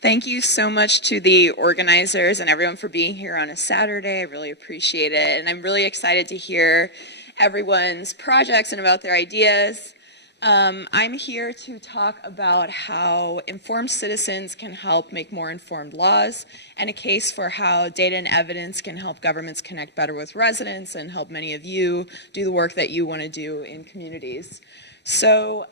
Thank you so much to the organizers and everyone for being here on a Saturday. I really appreciate it. And I'm really excited to hear everyone's projects and about their ideas. I'm here to talk about how informed citizens can help make more informed laws, and a case for how data and evidence can help governments connect better with residents and help many of you do the work that you want to do in communities. So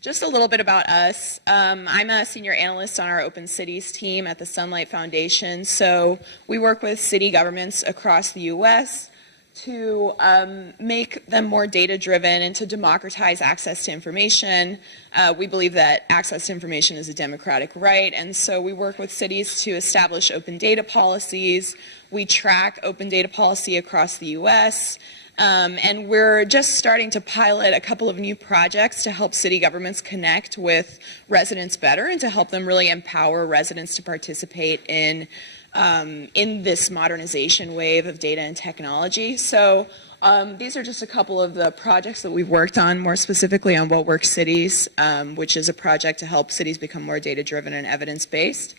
just a little bit about us. I'm a senior analyst on our Open Cities team at the Sunlight Foundation. So we work with city governments across the U.S. to make them more data-driven and to democratize access to information. We believe that access to information is a democratic right, and so we work with cities to establish open data policies. We track open data policy across the U.S., and we're just starting to pilot a couple of new projects to help city governments connect with residents better and to help them really empower residents to participate in this modernization wave of data and technology. So these are just a couple of the projects that we've worked on, more specifically on What Works Cities, which is a project to help cities become more data-driven and evidence-based.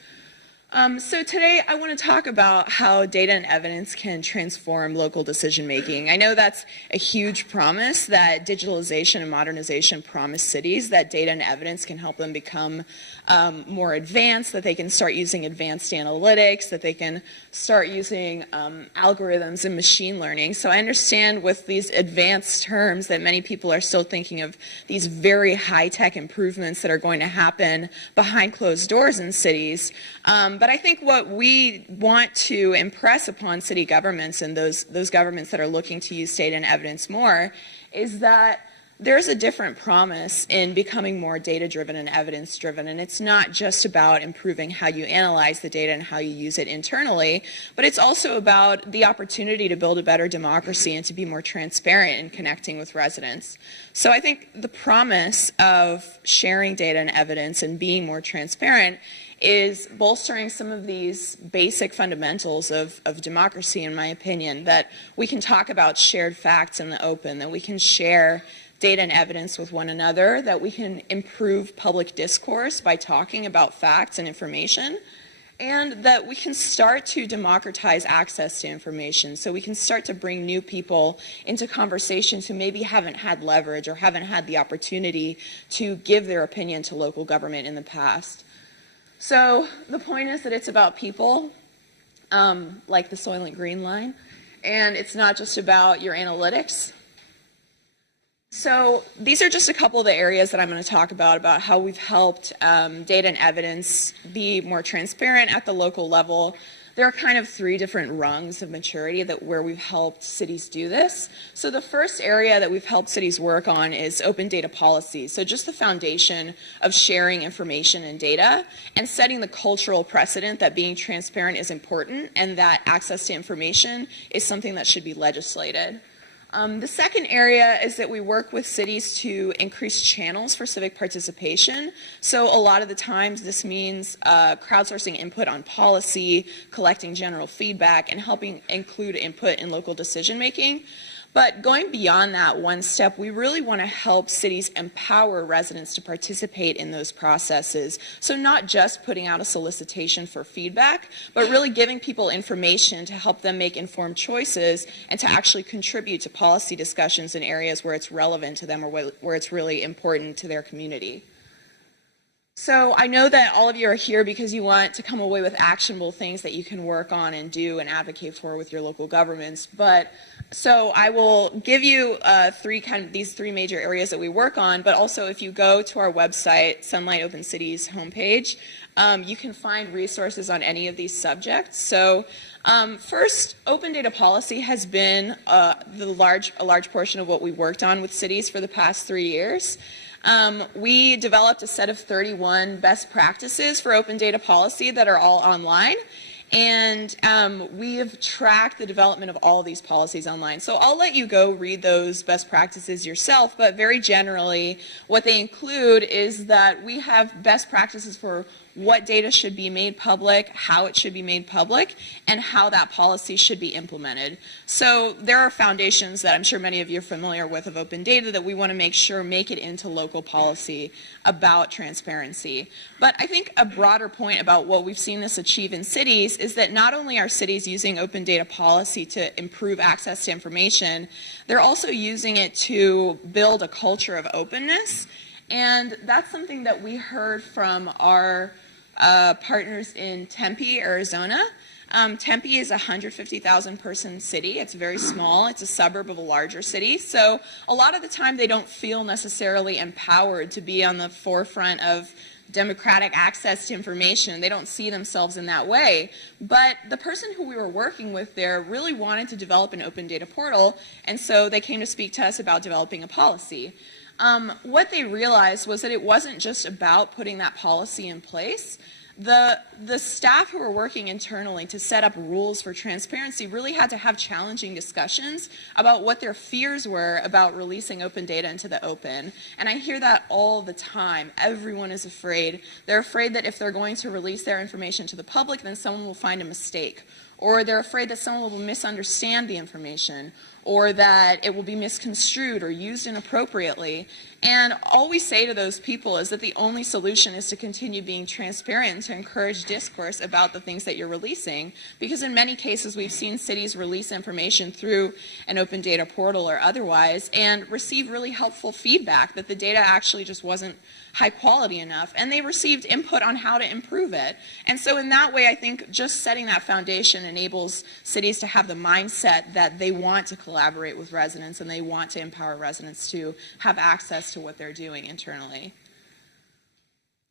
So today I want to talk about how data and evidence can transform local decision-making. I know that's a huge promise that digitalization and modernization promise cities, that data and evidence can help them become more advanced, that they can start using advanced analytics, that they can start using algorithms and machine learning. So I understand with these advanced terms that many people are still thinking of these very high-tech improvements that are going to happen behind closed doors in cities. But I think what we want to impress upon city governments and those governments that are looking to use data and evidence more is that there's a different promise in becoming more data-driven and evidence-driven, and it's not just about improving how you analyze the data and how you use it internally, but it's also about the opportunity to build a better democracy and to be more transparent in connecting with residents. So I think the promise of sharing data and evidence and being more transparent is bolstering some of these basic fundamentals of democracy, in my opinion, that we can talk about shared facts in the open, that we can share data and evidence with one another, that we can improve public discourse by talking about facts and information, and that we can start to democratize access to information. So we can start to bring new people into conversations who maybe haven't had leverage or haven't had the opportunity to give their opinion to local government in the past. So the point is that it's about people, like the Soylent Green line, and it's not just about your analytics. So these are just a couple of the areas that I'm going to talk about how we've helped data and evidence be more transparent at the local level. There are kind of three different rungs of maturity where we've helped cities do this. So the first area that we've helped cities work on is open data policy. So just the foundation of sharing information and data and setting the cultural precedent that being transparent is important and that access to information is something that should be legislated. The second area is that we work with cities to increase channels for civic participation. So a lot of the times this means crowdsourcing input on policy, collecting general feedback, and helping include input in local decision making. But going beyond that one step, we really want to help cities empower residents to participate in those processes. So not just putting out a solicitation for feedback, but really giving people information to help them make informed choices and to actually contribute to policy discussions in areas where it's relevant to them or where it's really important to their community. So I know that all of you are here because you want to come away with actionable things that you can work on and do and advocate for with your local governments. But so I will give you these three major areas that we work on, but also if you go to our website, Sunlight Open Cities homepage, you can find resources on any of these subjects. So first, open data policy has been a large portion of what we worked on with cities for the past 3 years. We developed a set of 31 best practices for open data policy that are all online. And we have tracked the development of all of these policies online. So I'll let you go read those best practices yourself, but very generally what they include is that we have best practices for what data should be made public, how it should be made public, and how that policy should be implemented. So there are foundations that I'm sure many of you are familiar with of open data that we want to make sure make it into local policy about transparency. But I think a broader point about what we've seen this achieve in cities is that not only are cities using open data policy to improve access to information, they're also using it to build a culture of openness. And that's something that we heard from our partners in Tempe, Arizona. Tempe is a 150,000 person city. It's very small. It's a suburb of a larger city. So a lot of the time they don't feel necessarily empowered to be on the forefront of democratic access to information. They don't see themselves in that way. But the person who we were working with there really wanted to develop an open data portal, and so they came to speak to us about developing a policy. What they realized was that it wasn't just about putting that policy in place. The staff who were working internally to set up rules for transparency really had to have challenging discussions about what their fears were about releasing open data into the open. And I hear that all the time. Everyone is afraid. They're afraid that if they're going to release their information to the public, then someone will find a mistake. Or they're afraid that someone will misunderstand the information, or that it will be misconstrued or used inappropriately. And all we say to those people is that the only solution is to continue being transparent and to encourage discourse about the things that you're releasing, because in many cases we've seen cities release information through an open data portal or otherwise and receive really helpful feedback that the data actually just wasn't high quality enough, and they received input on how to improve it. And so in that way, I think just setting that foundation enables cities to have the mindset that they want to collaborate with residents and they want to empower residents to have access to what they're doing internally.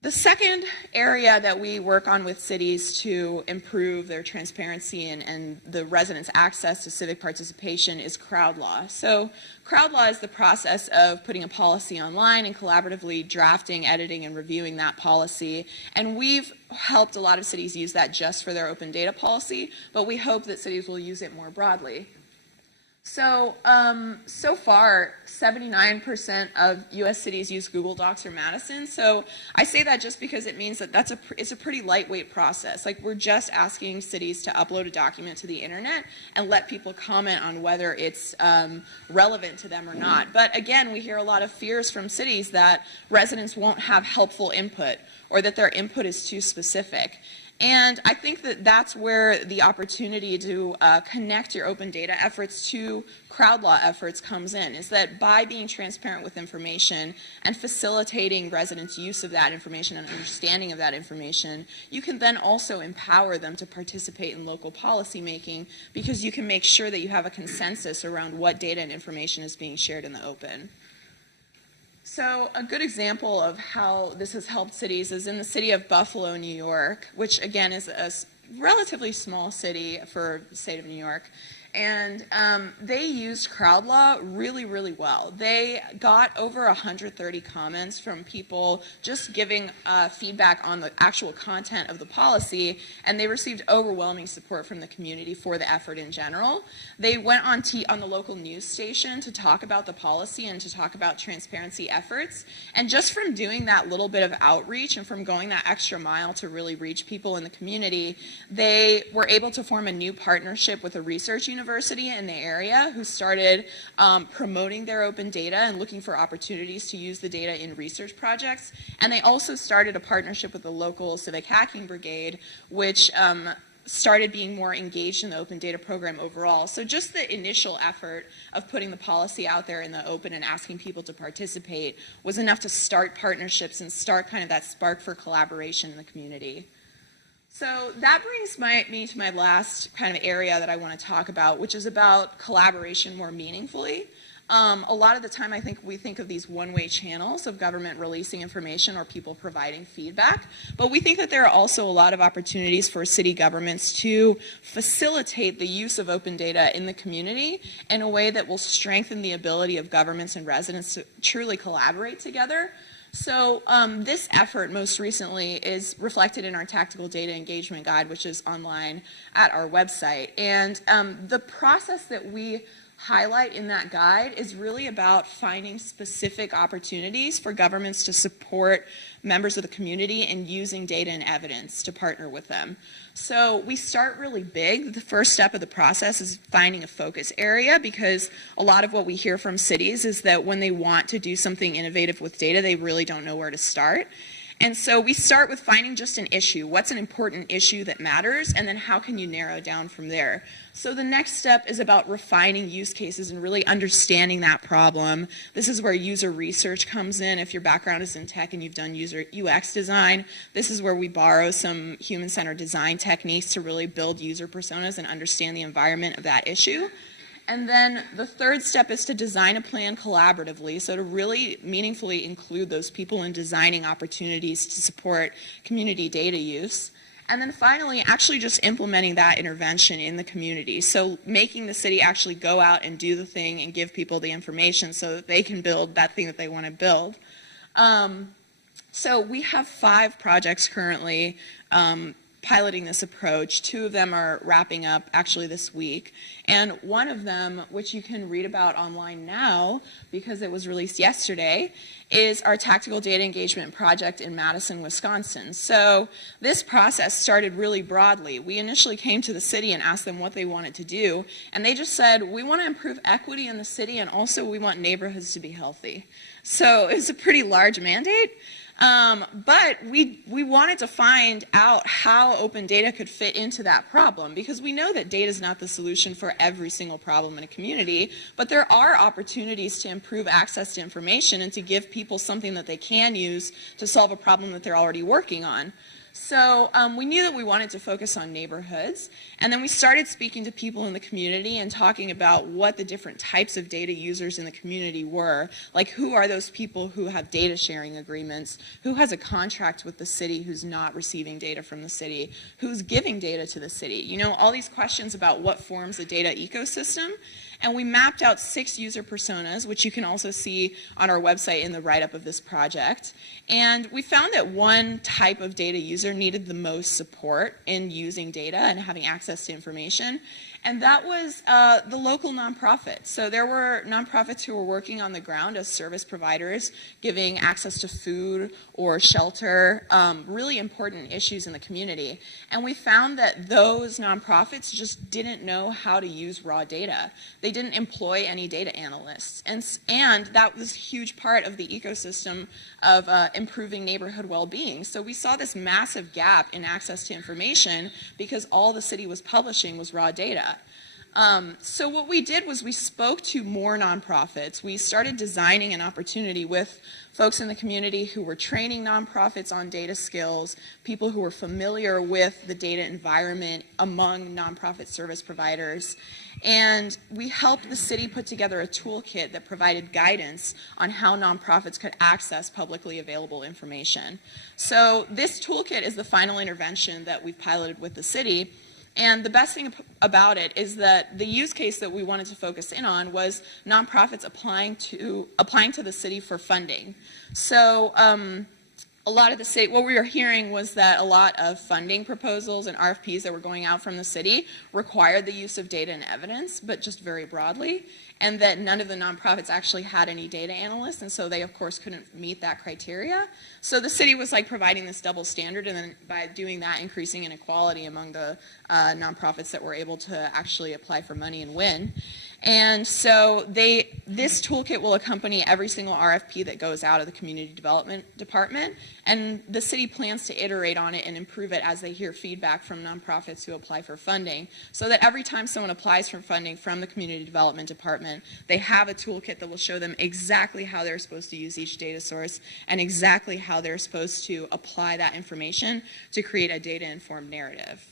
The second area that we work on with cities to improve their transparency and the residents' access to civic participation is crowd law. So crowd law is the process of putting a policy online and collaboratively drafting, editing, and reviewing that policy. And we've helped a lot of cities use that just for their open data policy, but we hope that cities will use it more broadly. So, so far, 79% of U.S. cities use Google Docs or Madison. So I say that just because it means that it's a pretty lightweight process. Like, we're just asking cities to upload a document to the internet and let people comment on whether it's relevant to them or not. But again, we hear a lot of fears from cities that residents won't have helpful input or that their input is too specific. And I think that that's where the opportunity to connect your open data efforts to crowd law efforts comes in, is that by being transparent with information and facilitating residents' use of that information and understanding of that information, you can then also empower them to participate in local policy making, because you can make sure that you have a consensus around what data and information is being shared in the open. So a good example of how this has helped cities is in the city of Buffalo, New York, which again is a relatively small city for the state of New York. And they used crowd law really, really well. They got over 130 comments from people just giving feedback on the actual content of the policy, and they received overwhelming support from the community for the effort in general. They went on the local news station to talk about the policy and to talk about transparency efforts. And just from doing that little bit of outreach and from going that extra mile to really reach people in the community, they were able to form a new partnership with a research university in the area who started promoting their open data and looking for opportunities to use the data in research projects. And they also started a partnership with the local civic hacking brigade, which started being more engaged in the open data program overall. So just the initial effort of putting the policy out there in the open and asking people to participate was enough to start partnerships and start kind of that spark for collaboration in the community. So that brings me to my last kind of area that I want to talk about, which is about collaboration more meaningfully. A lot of the time I think we think of these one-way channels of government releasing information or people providing feedback, but we think that there are also a lot of opportunities for city governments to facilitate the use of open data in the community in a way that will strengthen the ability of governments and residents to truly collaborate together. So this effort most recently is reflected in our Tactical Data Engagement Guide, which is online at our website. And the process that we highlight in that guide is really about finding specific opportunities for governments to support members of the community and using data and evidence to partner with them. So we start really big. The first step of the process is finding a focus area, because a lot of what we hear from cities is that when they want to do something innovative with data, they really don't know where to start. And so we start with finding just an issue. What's an important issue that matters? And then how can you narrow down from there? So the next step is about refining use cases and really understanding that problem. This is where user research comes in. If your background is in tech and you've done user UX design, this is where we borrow some human-centered design techniques to really build user personas and understand the environment of that issue. And then the third step is to design a plan collaboratively, so to really meaningfully include those people in designing opportunities to support community data use. And then finally, actually just implementing that intervention in the community. So making the city actually go out and do the thing and give people the information so that they can build that thing that they want to build. So we have 5 projects currently piloting this approach. 2 of them are wrapping up actually this week. And one of them, which you can read about online now because it was released yesterday, is our Tactical Data Engagement project in Madison, Wisconsin. So this process started really broadly. We initially came to the city and asked them what they wanted to do, and they just said, we want to improve equity in the city, and also we want neighborhoods to be healthy. So it's a pretty large mandate. But we wanted to find out how open data could fit into that problem, because we know that data is not the solution for every single problem in a community, but there are opportunities to improve access to information and to give people something that they can use to solve a problem that they're already working on. So we knew that we wanted to focus on neighborhoods, and then we started speaking to people in the community and talking about what the different types of data users in the community were. Like, who are those people who have data sharing agreements? Who has a contract with the city who's not receiving data from the city? Who's giving data to the city? You know, all these questions about what forms a data ecosystem. And we mapped out 6 user personas, which you can also see on our website in the write-up of this project. And we found that one type of data user needed the most support in using data and having access to information. And that was the local nonprofits. So there were nonprofits who were working on the ground as service providers, giving access to food or shelter, really important issues in the community. And we found that those nonprofits just didn't know how to use raw data. They didn't employ any data analysts. And that was a huge part of the ecosystem of improving neighborhood well-being. So we saw this massive gap in access to information because all the city was publishing was raw data. So what we did was we spoke to more nonprofits. We started designing an opportunity with folks in the community who were training nonprofits on data skills, people who were familiar with the data environment among nonprofit service providers. And we helped the city put together a toolkit that provided guidance on how nonprofits could access publicly available information. So this toolkit is the final intervention that we've piloted with the city. And the best thing about it is that the use case that we wanted to focus in on was nonprofits applying to the city for funding. So a lot of the state, what we were hearing was that a lot of funding proposals and RFPs that were going out from the city required the use of data and evidence, but just very broadly, and that none of the nonprofits actually had any data analysts, and so they, of course, couldn't meet that criteria. So the city was like providing this double standard, and then by doing that, increasing inequality among the nonprofits that were able to actually apply for money and win. And so this toolkit will accompany every single RFP that goes out of the community development department, and the city plans to iterate on it and improve it as they hear feedback from nonprofits who apply for funding, so that every time someone applies for funding from the community development department, they have a toolkit that will show them exactly how they're supposed to use each data source and exactly how they're supposed to apply that information to create a data-informed narrative.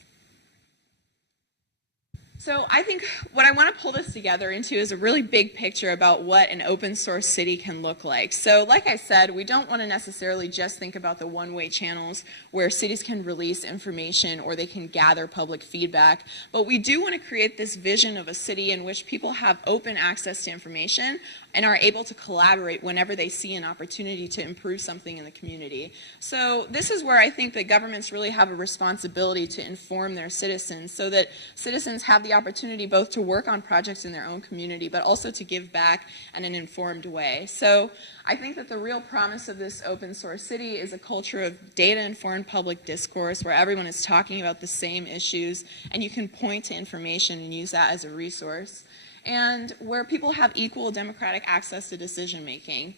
So I think what I want to pull this together into is a really big picture about what an open source city can look like. So like I said, we don't want to necessarily just think about the one-way channels where cities can release information or they can gather public feedback, but we do want to create this vision of a city in which people have open access to information and are able to collaborate whenever they see an opportunity to improve something in the community. So this is where I think that governments really have a responsibility to inform their citizens so that citizens have the opportunity both to work on projects in their own community but also to give back in an informed way. So I think that the real promise of this open source city is a culture of data-informed public discourse where everyone is talking about the same issues and you can point to information and use that as a resource, and where people have equal democratic access to decision making.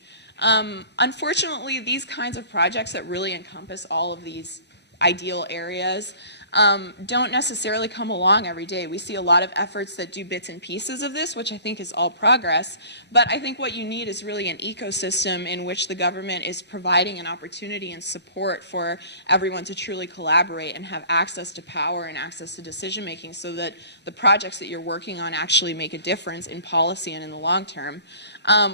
Unfortunately, these kinds of projects that really encompass all of these ideal areas don't necessarily come along every day. We see a lot of efforts that do bits and pieces of this, which I think is all progress, but I think what you need is really an ecosystem in which the government is providing an opportunity and support for everyone to truly collaborate and have access to power and access to decision making so that the projects that you're working on actually make a difference in policy and in the long term.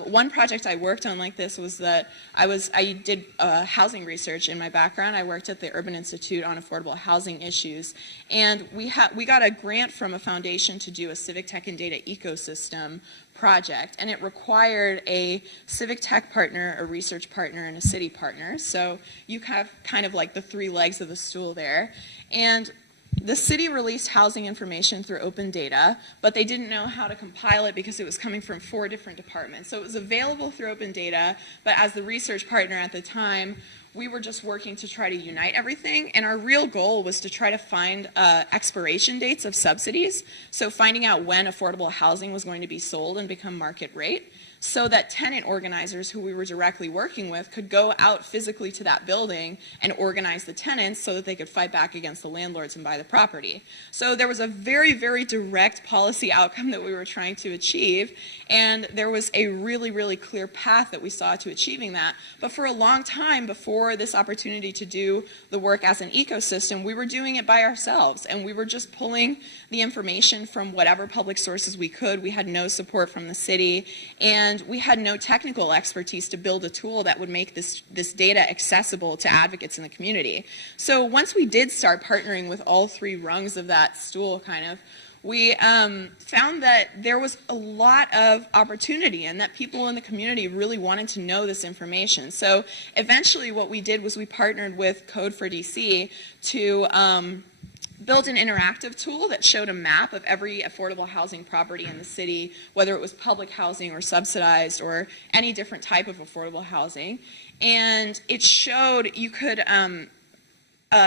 One project I worked on like this was that I did housing research in my background. I worked at the Urban Institute on affordable housing issues, and we got a grant from a foundation to do a civic tech and data ecosystem project, and it required a civic tech partner, a research partner, and a city partner. So you have kind of like the three legs of the stool there. And the city released housing information through open data, but they didn't know how to compile it because it was coming from 4 different departments. So it was available through open data, but as the research partner at the time, we were just working to try to unite everything, and our real goal was to try to find expiration dates of subsidies, so finding out when affordable housing was going to be sold and become market rate, so that tenant organizers who we were directly working with could go out physically to that building and organize the tenants so that they could fight back against the landlords and buy the property. So there was a very, very direct policy outcome that we were trying to achieve, and there was a really, really clear path that we saw to achieving that. But for a long time before this opportunity to do the work as an ecosystem, we were doing it by ourselves, and we were just pulling the information from whatever public sources we could. We had no support from the city, and we had no technical expertise to build a tool that would make this data accessible to advocates in the community. So once we did start partnering with all 3 rungs of that stool, kind of, we found that there was a lot of opportunity and that people in the community really wanted to know this information. So eventually what we did was we partnered with Code for DC to built an interactive tool that showed a map of every affordable housing property in the city, whether it was public housing or subsidized or any different type of affordable housing. And it showed you could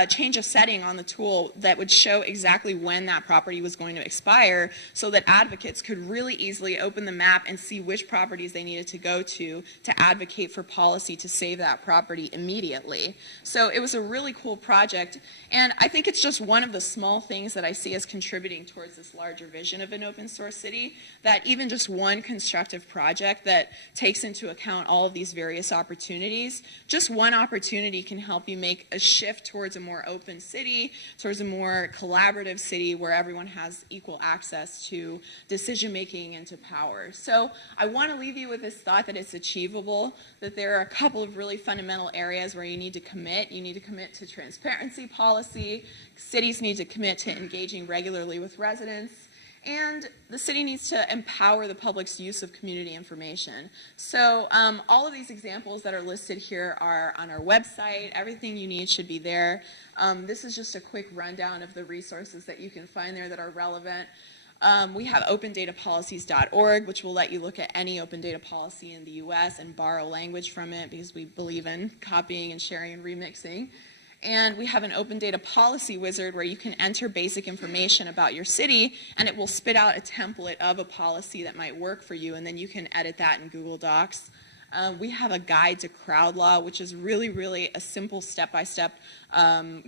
change a setting on the tool that would show exactly when that property was going to expire so that advocates could really easily open the map and see which properties they needed to go to advocate for policy to save that property immediately. So it was a really cool project, and I think it's just one of the small things that I see as contributing towards this larger vision of an open source city, that even just one constructive project that takes into account all of these various opportunities, just one opportunity can help you make a shift towards a more open city, towards a more collaborative city where everyone has equal access to decision making and to power. So I want to leave you with this thought that it's achievable, that there are a couple of really fundamental areas where you need to commit. You need to commit to transparency policy, cities need to commit to engaging regularly with residents, and the city needs to empower the public's use of community information. So all of these examples that are listed here are on our website. Everything you need should be there. This is just a quick rundown of the resources that you can find there that are relevant. We have opendatapolicies.org, which will let you look at any open data policy in the US and borrow language from it because we believe in copying and sharing and remixing. And we have an open data policy wizard where you can enter basic information about your city and it will spit out a template of a policy that might work for you, and then you can edit that in Google Docs. We have a guide to crowd law, which is really, really a simple step-by-step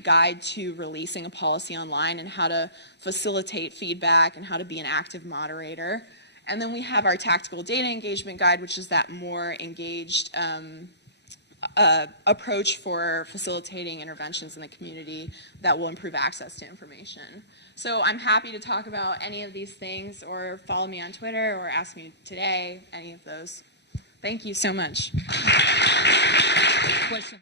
guide to releasing a policy online and how to facilitate feedback and how to be an active moderator. And then we have our tactical data engagement guide, which is that more engaged approach for facilitating interventions in the community that will improve access to information. So I'm happy to talk about any of these things, or follow me on Twitter, or ask me today, any of those. Thank you so much. Question.